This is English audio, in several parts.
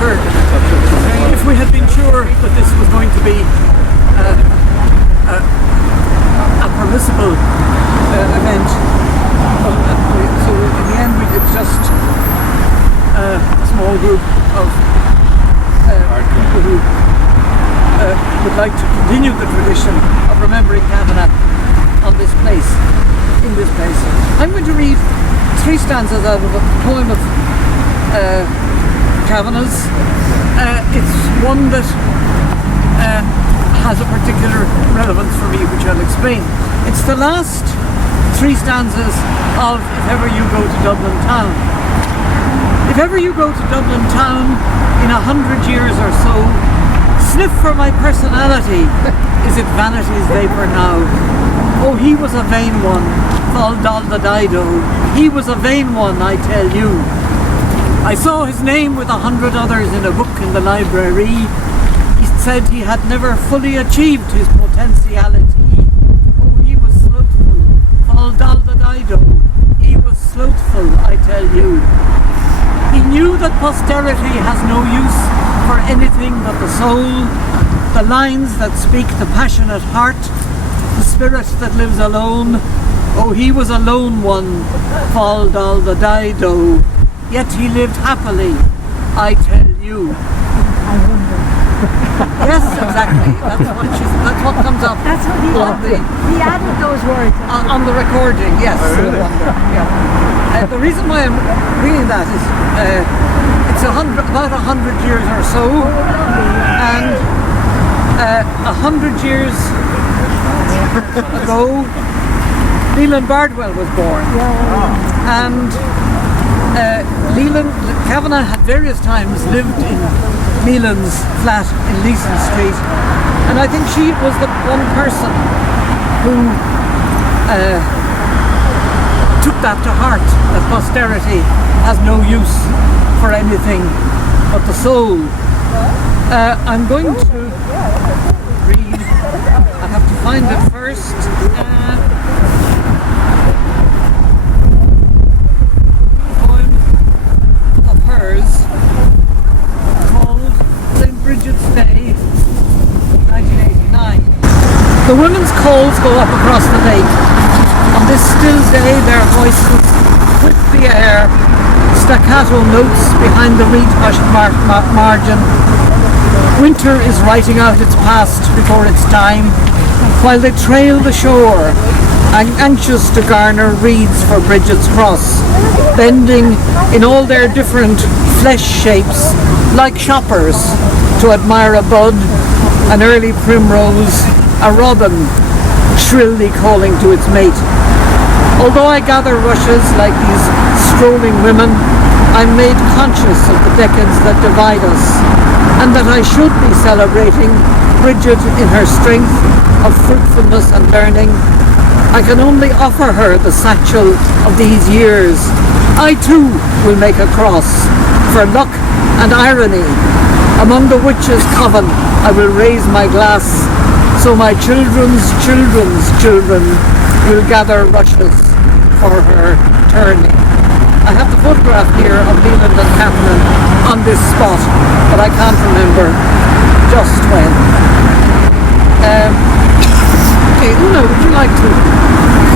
occurred. If we had been sure that this was going to be a permissible event, so in the end we did just a small group of people who would like to continue the tradition of remembering Kavanagh on this place, in this place. I'm going to read 3 stanzas out of a poem of Kavanagh's. It's one that has a particular relevance for me, which I'll explain. It's the last 3 stanzas of If Ever You Go to Dublin Town. If ever you go to Dublin Town in 100 years or so, sniff for my personality. Is it vanity's vapour now? Oh, he was a vain one, Fal Dalda Dido. He was a vain one, I tell you. I saw his name with 100 others in a book in the library. He said he had never fully achieved his potentiality. Oh, he was slothful, Fal Dalda Dido. He was slothful, I tell you. He knew that posterity has no use for anything but the soul, the lines that speak the passionate heart, the spirit that lives alone. Oh, he was a lone one, Fal Dalda Dido. Yet he lived happily, I tell you. I wonder. Yes, exactly. That's what comes up. That's what he added those words on the recording. Yes. Oh, really? Yeah. The reason why I'm reading that is it's about 100 years or so, and 100 years ago, Leland Bardwell was born, and Leland Kavanagh had various times lived in Leland's flat in Leeson Street, and I think she was the one person who took that to heart, that posterity has no use for anything but the soul. I'm going to read, I have to find it first. Poem of hers called St. Bridget's Day, 1989. The women's calls go up across the lake. On this still day their voices whip the air, staccato notes behind the reed-hushed margin. Winter is writing out its past before its time, while they trail the shore, anxious to garner reeds for Bridget's cross, bending in all their different flesh shapes, like shoppers, to admire a bud, an early primrose, a robin, shrilly calling to its mate. Although I gather rushes like these strolling women, I'm made conscious of the decades that divide us, and that I should be celebrating Bridget in her strength of fruitfulness and learning. I can only offer her the satchel of these years. I too will make a cross for luck and irony. Among the witches' coven I will raise my glass, so my children's children's children will gather rushes for her turning. I have the photograph here of Leland and Catherine on this spot, but I can't remember just when. Okay, Una, would you like to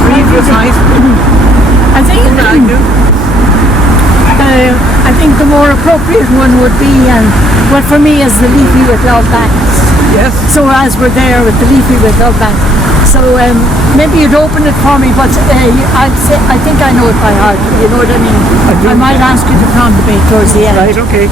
read recite? I think the more appropriate one would be, well, for me, is the Leafy with Love Banks. Yes. So as we're there with the Leafy with Love Banks, so maybe you'd open it for me, but I'd say I think I know it by heart. You know what I mean? I might ask you to prompt me towards the end. Right. Okay.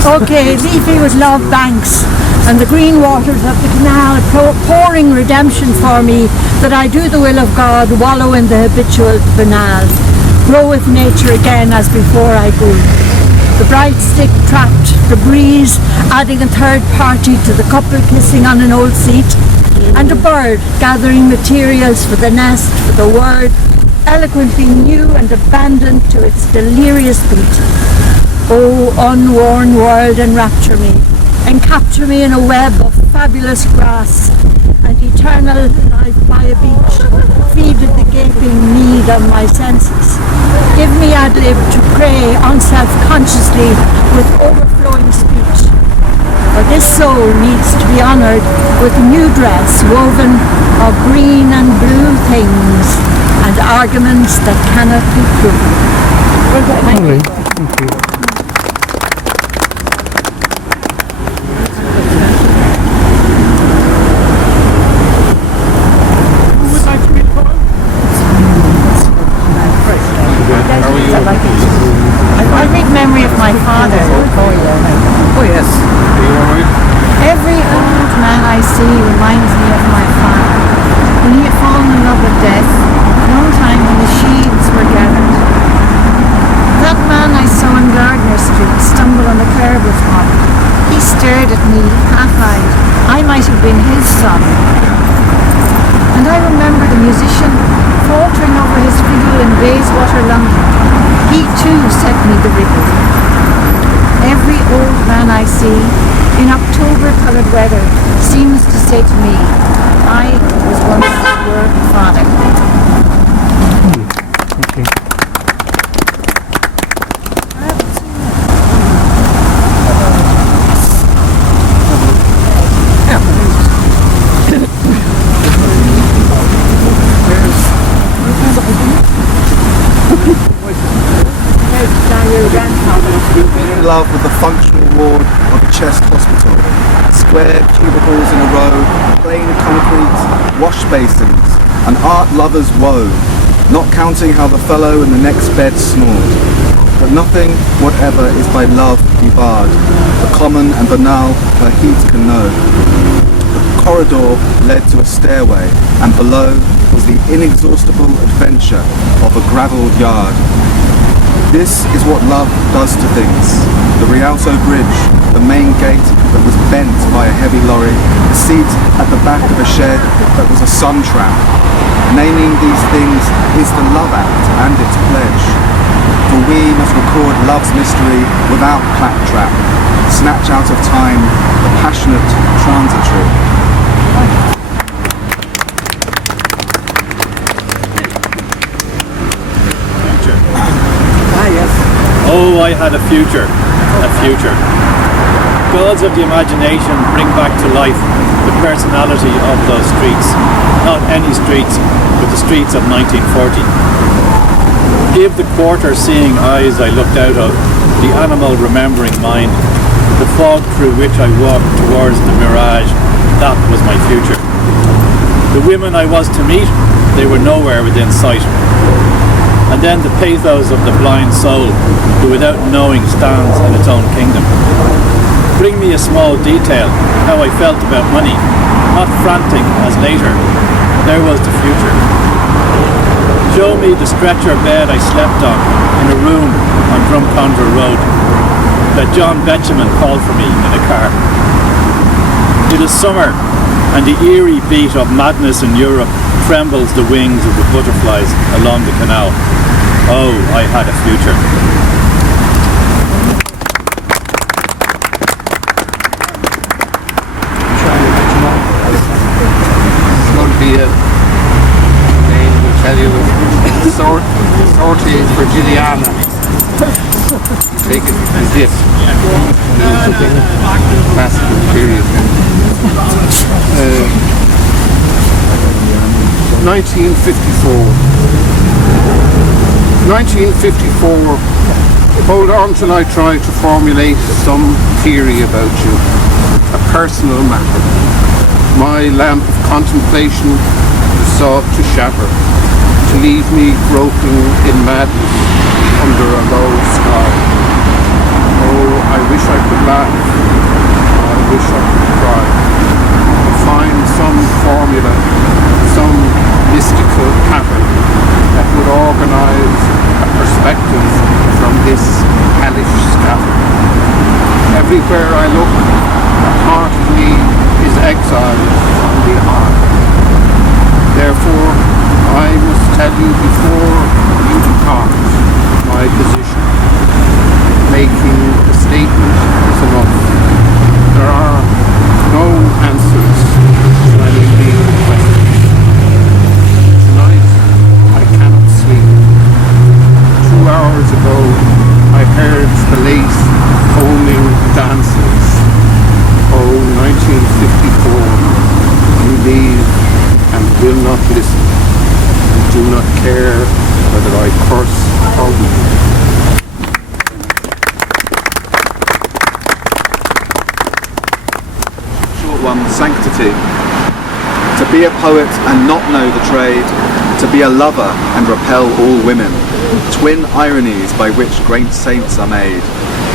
Okay, Leafy with Love Banks, and the green waters of the canal pouring redemption for me, that I do the will of God, wallow in the habitual banal, grow with nature again as before I grew. The bright stick trapped, the breeze adding a third party to the couple kissing on an old seat, and a bird gathering materials for the nest, for the word, eloquently new and abandoned to its delirious beat. Oh, unworn world, enrapture me, and capture me in a web of fabulous grass, and each eternal life by a beach feeded the gaping need of my senses. Give me ad-lib to pray unself-consciously with overflowing speech. For this soul needs to be honoured with a new dress woven of green and blue things and arguments that cannot be proven. Lovely. Thank you. I read Memory of My Father. Oh yes. Every old man I see reminds me of my father. When he had fallen in love with death, one time when the sheaves were gathered. That man I saw in Gardner Street stumble on the curb with one. He stared at me, half-eyed. I might have been his son. And I remember the musician faltering over his fiddle in Bayswater, London. He too sent me the ribbon. Every old man I see in October-coloured weather seems to say to me, I was once your father. Thank you. We've been in love with the functional ward of a chest hospital. Square cubicles in a row, plain concrete, wash basins, an art lover's woe, not counting how the fellow in the next bed snored. But nothing whatever is by love debarred, the common and banal her heat can know. The corridor led to a stairway, and below was the inexhaustible adventure of a gravelled yard. This is what love does to things. The Rialto Bridge, the main gate that was bent by a heavy lorry, the seat at the back of a shed that was a sun trap. Naming these things is the love act and its pledge. For we must record love's mystery without claptrap, snatch out of time the passionate transitory. Oh, I had a future. Gods of the imagination bring back to life the personality of those streets. Not any streets, but the streets of 1940. Give the quarter seeing eyes I looked out of, the animal remembering mind, the fog through which I walked towards the mirage. That was my future. The women I was to meet, they were nowhere within sight. And then the pathos of the blind soul, who without knowing stands in its own kingdom. Bring me a small detail, how I felt about money, not frantic as later. There was the future. Show me the stretcher bed I slept on in a room on Drumcondra Road, that John Betjeman called for me in a car. It is summer, and the eerie beat of madness in Europe trembles the wings of the butterflies along the canal. Oh, I had a future. It's going to be a name will tell you sortie for Juliana. Take it as this. Classical period. 1954. Hold on till I try to formulate some theory about you. A personal matter. My lamp of contemplation is sought to shatter, to leave me groping in madness under a low sky. Oh, I wish I could laugh. I wish I could cry. To find some formula, some mystical pattern that would organize a perspective from this hellish scatter. Everywhere I look, a part of me is exiled from the heart. Therefore, I must tell you before you depart my position. Making the statement is enough. There are no answers to any legal question. listen. I do not care whether I curse or weep. Short one, sanctity. To be a poet and not know the trade, to be a lover and repel all women. Twin ironies by which great saints are made,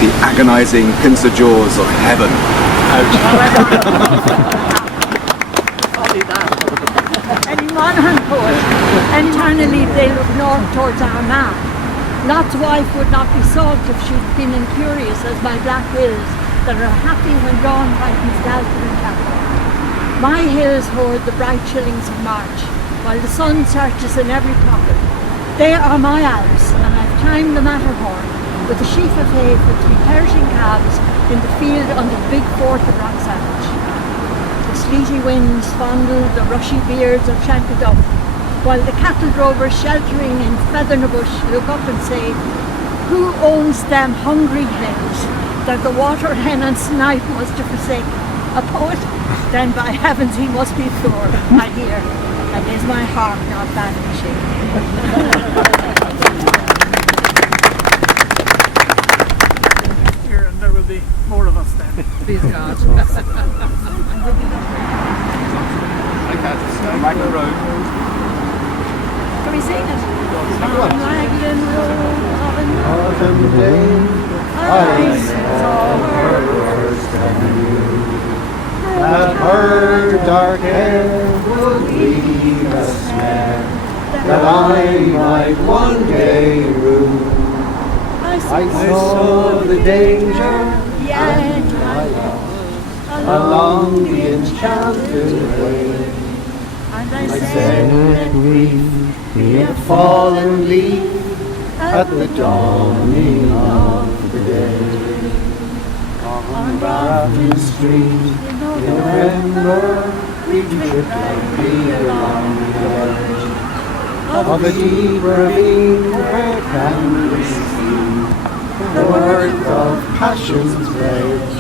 the agonizing pincer jaws of heaven. Any modern poet, internally they look north towards Armagh. Lot's wife would not be salt if she'd been incurious as my black hills that are happy when dawn brightens Dalton and Cavan. My hills hoard the bright chillings of March, while the sun searches in every pocket. They are my Alps, and I've climbed the Matterhorn with a sheaf of hay for 3 perishing calves in the field under the big fort of Roxange. The sleety winds fondle the rushy beards of Shankaduff, while the cattle drovers sheltering in Feathernabush look up and say, who owns them hungry hills that the water hen and snipe was to forsake? A poet? Then by heavens he must be poor, I hear, and is my heart not vanishing? Here, and there will be more of us then. Please God. Back the road. Can we sing it? On Raglan Road of an Autumn day, I saw her first anew. That her dark hair would leave a snare, that I might one day rue. I saw the danger, yet along the enchanted way. and I I said, said we be a fallen leaf at the dawning of the day. On Grafton Street in November, we tripped lightly along the edge of a deep ravine where can we see the worth of passion's pledge.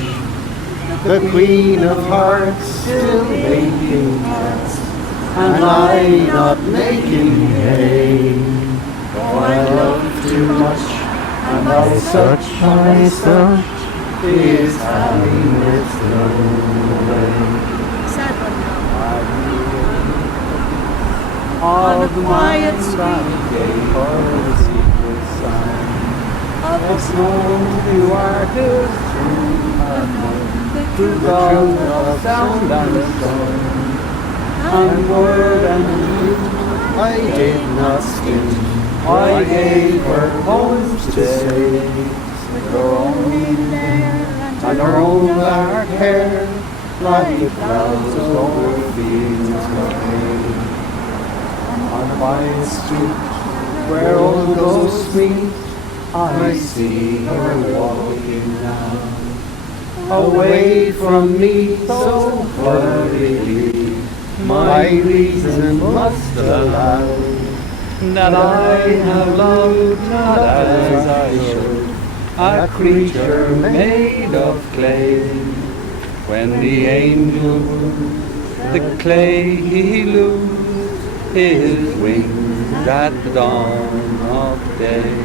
The Queen of Hearts still making hearts, and I not making hay. For I love too much, and by such I search is happiness thrown away. on a quiet street gave her a secret sign. of the It's known to our hills through God of sound and storm. And word and deed I did not stint. I gave her poems to say, her own and her own dark hair, like the clouds over fields of hay. On a quiet street where old ghosts meet, I see her walking now, away from me so hurriedly. My reason must allow that I have loved not as I should, a creature made of clay. When the angel would the clay he lose his wings at the dawn of day.